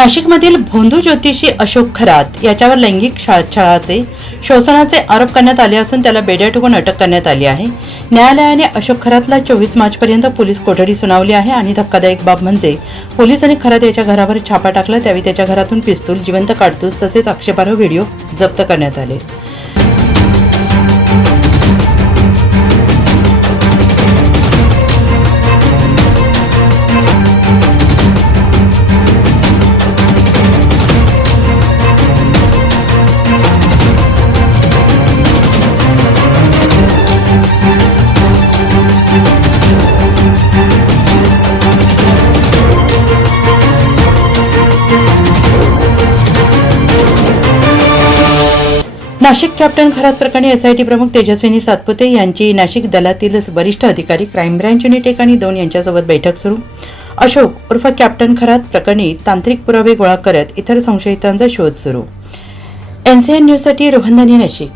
नाशिकमधील भोंदू ज्योतिषी अशोक खरात याच्यावर लैंगिक छळाचे शोषणाचे आरोप करण्यात आले असून त्याला बेड्या ठोकून अटक करण्यात आली आहे। न्यायालयाने अशोक खरातला 24 मार्चपर्यंत पोलीस कोठडी सुनावली आहे आणि धक्कादायक बाब म्हणजे पोलिसांनी खरात याच्या घरावर छापा टाकला त्यावेळी त्याच्या घरातून पिस्तूल, जिवंत काडतूस तसेच आक्षेपार्ह व्हिडिओ जप्त करण्यात आले। नाशिक कॅप्टन खरात प्रकरणी एसआयटी प्रमुख तेजस्विनी सातपुते यांची नाशिक दलातील वरिष्ठ अधिकारी क्राईम ब्रांच युनिट 1 आणि 2 यांच्यासोबत बैठक सुरू। अशोक उर्फ कॅप्टन खरात प्रकरणी तांत्रिक पुरावे गोळा करत इतर संशयितांचा शोध सुरू। एनसीएन न्यूजसाठी रोहन धानी, नाशिक।